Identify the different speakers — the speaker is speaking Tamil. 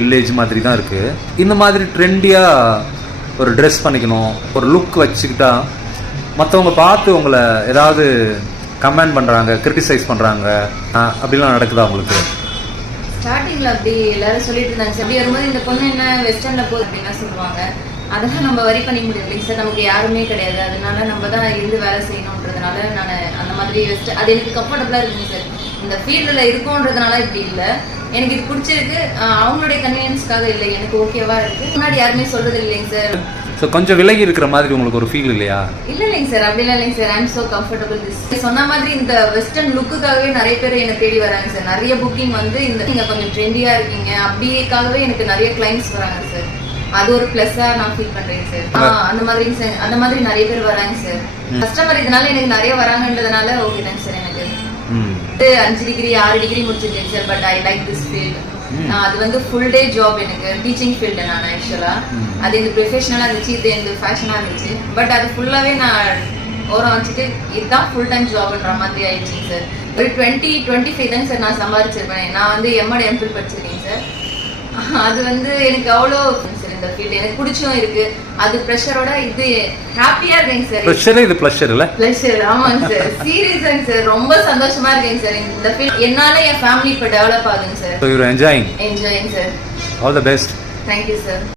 Speaker 1: வில்லேஜ் மாதிரி தான் இருக்குது இந்த மாதிரி ட்ரெண்டியாக ஒரு ட்ரெஸ் பண்ணிக்கணும் ஒரு லுக் வச்சுக்கிட்டா மற்றவங்க பார்த்து உங்களை ஏதாவது கமெண்ட் பண்ணுறாங்க கிரிட்டிசைஸ் பண்ணுறாங்க அப்படிலாம் நடக்குதா உங்களுக்கு?
Speaker 2: ஸ்டார்டிங்கில் அப்படி எல்லாரும் சொல்லிட்டு இருந்தாங்க. சார் அப்படி வரும்போது இந்த பொண்ணு என்ன வெஸ்டர்னில் போகுது அப்படின்னா சொல்லுவாங்க. அதெல்லாம் நம்ம வரி பண்ணிக்க முடியாது இல்லைங்க சார். நமக்கு யாருமே கிடையாது. அதனால நம்ம தான் இருந்து வேலை செய்யணுன்றதுனால நான் அந்த மாதிரி வெஸ்ட் அது எனக்கு கம்ஃபர்டபுளாக இருக்குங்க சார். இந்த ஃபீல்டில் இருக்கோன்றதுனால இப்படி இல்லை. எனக்கு இது பிடிச்சிருக்கு. அவங்களுடைய கன்வீனியன்ஸ்க்காக இல்லை. எனக்கு ஓகேவா இருக்கு. முன்னாடி யாருமே சொல்றது இல்லைங்க சார்
Speaker 1: ஸோ கொஞ்சம் விலகி இருக்கிற மாதிரி உங்களுக்கு ஒரு ஃபீல் இல்லையா?
Speaker 2: இல்ல இல்லைங்க சார் அப்படிலாம் இல்லைங்க sir I'm so comfortable this சொன்ன மாதிரி இந்த வெஸ்டர்ன் லுக்குக்காகவே நிறைய பேர் என்ன தேடி வராங்க சார் நிறைய புக்கிங் வந்து இந்த நீங்க கொஞ்சம் ட்ரெண்டியா இருக்கீங்க. அப்படியேக்காகவே எனக்கு நிறைய கிளைண்ட்ஸ் வராங்க சார் அது ஒரு பிளஸ்ஸா நான் ஃபீல் பண்றேங்க சார் அந்த மாதிரி சார் அந்த மாதிரி நிறைய பேர் வராங்க சார் கஸ்டமர் இதனால எனக்கு நிறைய வராங்கன்றதுனால ஓகே தாங்க சார் எனக்கு அஞ்சு டிகிரி ஆறு டிகிரி முடிச்சிருக்கேன் sir but I like this field அது வந்து ஃபுல் டே ஜாப் எனக்கு டீச்சிங் ஃபீல்டு நான் ஆக்சுவலா அது இந்த ப்ரொஃபஷனலாக இருந்துச்சு இது இந்த ஃபேஷனாக இருந்துச்சு. பட் அது ஃபுல்லாகவே நான் ஓரம் வச்சுட்டு இதுதான் ஃபுல் டைம் ஜாப்ன்ற மாதிரி ஆயிடுச்சுங்க சார் ஒரு டுவெண்ட்டி டுவெண்ட்டி ஃபைவ் தாங்க சார் நான் சம்பாரிச்சிருப்பேன். நான் வந்து எம்எட் எம்பிள் படிச்சிருக்கேன் சார் அது வந்து எனக்கு அவ்வளோ இந்த ஃபீல்டு எனக்கு பிடிச்சும் இருக்கு. அது ப்ரெஷரோட இது ஹாப்பியா இருக்கேங்க சார்
Speaker 1: ப்ரெஷரே இது ப்ளஷர் இல்லை?
Speaker 2: பிளஷர் ஆமாங்க சார் சீரியஸாங்க சார் ரொம்ப சந்தோஷமா இருக்கேங்க சார் இந்த ஃபீல்ட் என்னால என் ஃபேமிலி இப்போ டெவலப் ஆகுதுங்க sir
Speaker 1: your enjoying
Speaker 2: enjoying sir
Speaker 1: all the best
Speaker 2: thank you sir